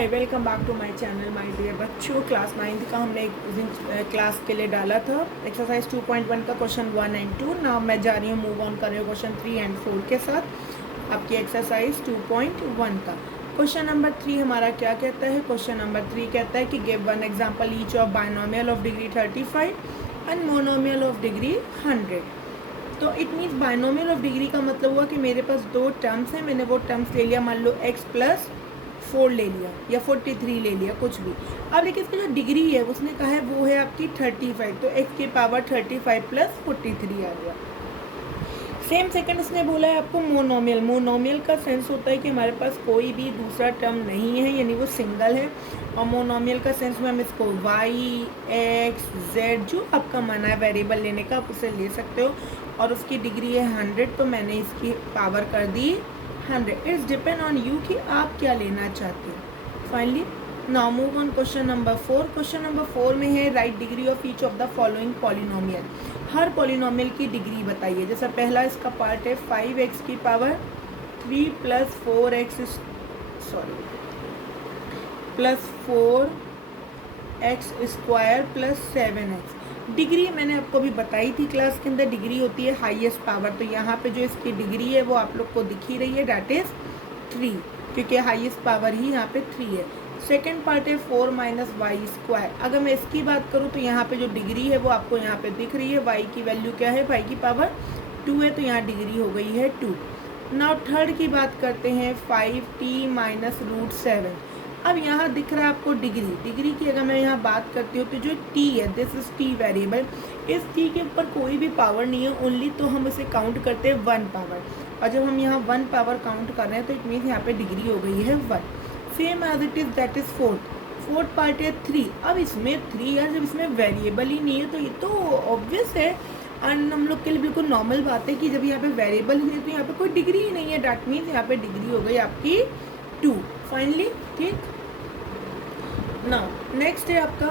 Hi welcome back to my channel my dear बच्चों। Class 9th का हमने एक दिन क्लास के लिए डाला था एक्सरसाइज 2.1 का क्वेश्चन 1 एंड 2। नाउ मैं जा रही हूँ मूव ऑन कर रही हूँ क्वेश्चन 3 एंड 4 के साथ आपकी एक्सरसाइज 2.1 का। क्वेश्चन नंबर 3 हमारा क्या कहता है? क्वेश्चन नंबर 3 कहता है कि give one example each of binomial of degree 35 and monomial of degree 100। तो it means binomial of degree का मतलब हुआ कि मेरे पास दो टर्म्स हैं, मैंने वो टर्म्स ले लिया, मान लो x+4 ले लिया या 43 ले लिया, कुछ भी। अब देखिए इसकी जो डिग्री है उसने कहा है वो है आपकी 35, तो x की पावर 35 + 43 आ गया। सेम सेकंड उसने बोला है आपको मोनोमियल। मोनोमियल का सेंस होता है कि हमारे पास कोई भी दूसरा टर्म नहीं है, यानी वो सिंगल है। और मोनोमियल का सेंस में हम इसको y, x, z जो आपका मन है वेरिएबल लेने का आप उसे ले सकते हो। और उसकी डिग्री है 100, तो मैंने इसकी पावर कर दी 100। इट्स डिपेंड ऑन यू कि आप क्या लेना चाहते हो। Finally now move on question number 4। Question number 4 में है right degree of each of the following polynomial. Her polynomial की डिग्री बताइए। जैसा पहला इसका पार्ट है 5x की पावर 3 + 4x + 7x। डिग्री मैंने आपको अभी बताई थी क्लास के अंदर, डिग्री होती है हाईएस्ट पावर। तो यहाँ पे जो इसकी डिग्री है वो आप लोग को दिख ही रही है, डैट इज 3, क्योंकि हाईएस्ट पावर ही यहाँ पे 3 है। सेकेंड पार्ट है 4 - y²। अगर मैं इसकी बात करूँ तो यहाँ पे जो डिग्री है वो आपको यहाँ पे दिख रही है। y की वैल्यू क्या है? y की पावर 2 है, तो यहाँ डिग्री हो गई है 2। नाउ थर्ड की बात करते हैं 5t - √7। अब यहाँ दिख रहा है आपको डिग्री की अगर मैं यहाँ बात करती हूँ तो जो t है, दिस इज t वेरिएबल, इस t के ऊपर कोई भी पावर नहीं है ओनली, तो हम इसे काउंट करते हैं 1 पावर। और जब हम यहाँ 1 पावर काउंट कर रहे हैं तो इट मीन्स यहाँ पे डिग्री हो गई है 1। Same as it is that is fourth part है 3। अब इसमें 3 यार, जब इसमें वेरिएबल ही नहीं है तो ये तो ऑब्वियस है एंड हम लोग के लिए बिल्कुल नॉर्मल बात है कि जब यहाँ पे वेरिएबल ही है तो यहाँ पे कोई डिग्री ही नहीं है, डैट मीन्स यहाँ पे डिग्री हो गई आपकी 2। फाइनली ठीक। नाउ नेक्स्ट है आपका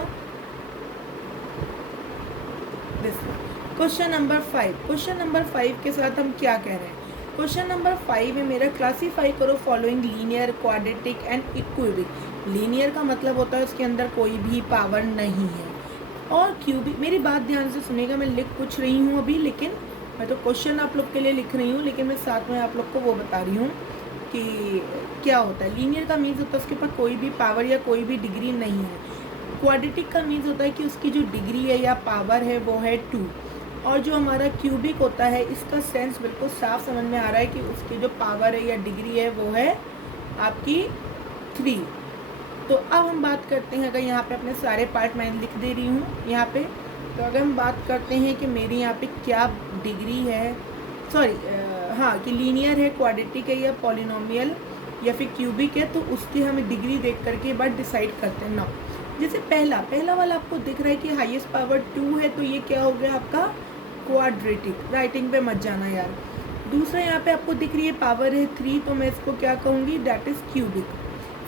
क्वेश्चन नंबर 5। क्वेश्चन नंबर 5 के साथ हम क्या कह रहे हैं? क्वेश्चन नंबर 5 है मेरा क्लासीफाई करो following linear, quadratic and cubic. Linear का मतलब होता है उसके अंदर कोई भी पावर नहीं है, और क्यूबिक। मेरी बात ध्यान से सुनिएगा, मैं लिख कुछ रही हूँ अभी, लेकिन मैं तो क्वेश्चन आप लोग के लिए लिख रही हूँ, लेकिन मैं साथ में आप लोग को वो बता रही हूँ कि क्या होता है। लीनियर का मीन्स होता है उसके पास कोई भी पावर या कोई भी डिग्री नहीं है। क्वाड्रेटिक का मीन्स होता है कि उसकी जो डिग्री है या पावर है वो है 2। और जो हमारा क्यूबिक होता है इसका सेंस बिल्कुल साफ समझ में आ रहा है कि उसकी जो पावर है या डिग्री है वो है आपकी 3। तो अब हम बात करते हैं, अगर यहाँ पे अपने सारे पार्ट मैं लिख दे रही हूँ यहाँ पे, तो अगर हम बात करते हैं कि मेरी यहाँ पे क्या डिग्री है, हाँ, कि लीनियर है, क्वाड्रेटिक है या पॉलिनोमियल या फिर क्यूबिक है, तो उसकी हमें डिग्री देख करके बाद डिसाइड करते हैं। नाउ जैसे पहला वाला आपको दिख रहा है कि हाईएस्ट पावर 2 है, तो ये क्या हो गया आपका क्वाड्रेटिक। राइटिंग पे मत जाना यार। दूसरा यहाँ पे आपको दिख रही है पावर है 3, तो मैं इसको क्या कहूँगी? That is cubic.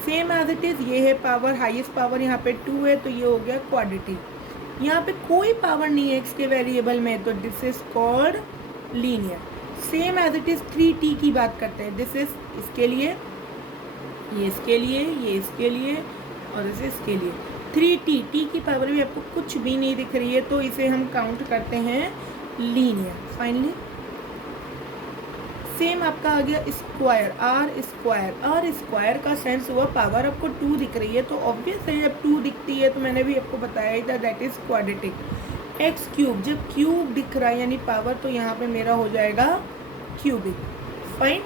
Same as it is ये है पावर, हाईएस्ट पावर यहाँ पे 2 है, तो ये हो गया क्वाड्रेटिक। यहाँ पे कोई पावर नहीं है x के वेरिएबल में, तो this is called linear. Same as it is 3t की बात करते हैं। दिस इज इसके लिए, ये इसके लिए, ये इसके लिए और इसे इसके लिए। 3t, t की पावर भी आपको कुछ भी नहीं दिख रही है, तो इसे हम काउंट करते हैं लीनियर। फाइनली सेम आपका आ गया स्क्वायर, आर स्क्वायर का सेंस हुआ पावर आपको 2 दिख रही है, तो ऑब्वियस है जब 2 दिखती है तो मैंने भी आपको बताया ही था that is quadratic. X cube, जब क्यूब दिख रहा है यानी पावर, तो यहाँ पे मेरा हो जाएगा क्यूबिक। फाइन।